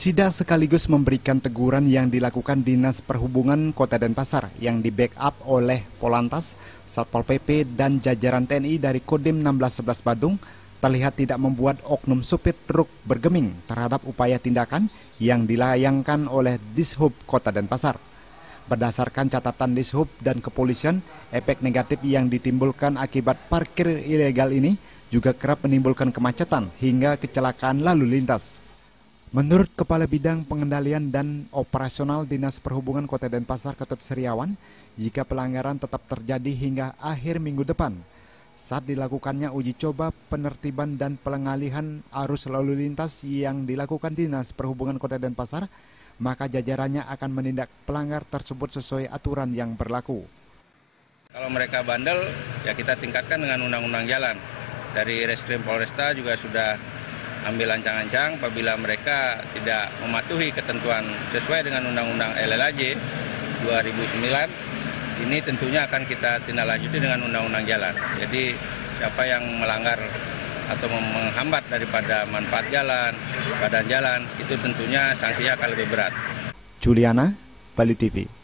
Sida sekaligus memberikan teguran yang dilakukan Dinas Perhubungan Kota Denpasar yang di-backup oleh Polantas, Satpol PP, dan jajaran TNI dari Kodim 1611 Badung terlihat tidak membuat oknum supir truk bergeming terhadap upaya tindakan yang dilayangkan oleh Dishub Kota Denpasar. Berdasarkan catatan Dishub dan kepolisian, efek negatif yang ditimbulkan akibat parkir ilegal ini juga kerap menimbulkan kemacetan hingga kecelakaan lalu lintas. Menurut Kepala Bidang Pengendalian dan Operasional Dinas Perhubungan Kota Denpasar, Ketut Sriawan, jika pelanggaran tetap terjadi hingga akhir minggu depan, saat dilakukannya uji coba penertiban dan pengalihan arus lalu lintas yang dilakukan Dinas Perhubungan Kota Denpasar, maka jajarannya akan menindak pelanggar tersebut sesuai aturan yang berlaku. Kalau mereka bandel, ya kita tingkatkan dengan undang-undang jalan. Dari Reskrim Polresta juga sudah ambil ancang-ancang apabila mereka tidak mematuhi ketentuan sesuai dengan Undang-Undang LLAJ 2009, ini tentunya akan kita tindak lanjuti dengan Undang-Undang Jalan. Jadi siapa yang melanggar atau menghambat daripada manfaat jalan, badan jalan, itu tentunya sanksinya akan lebih berat. Juliana, Bali TV.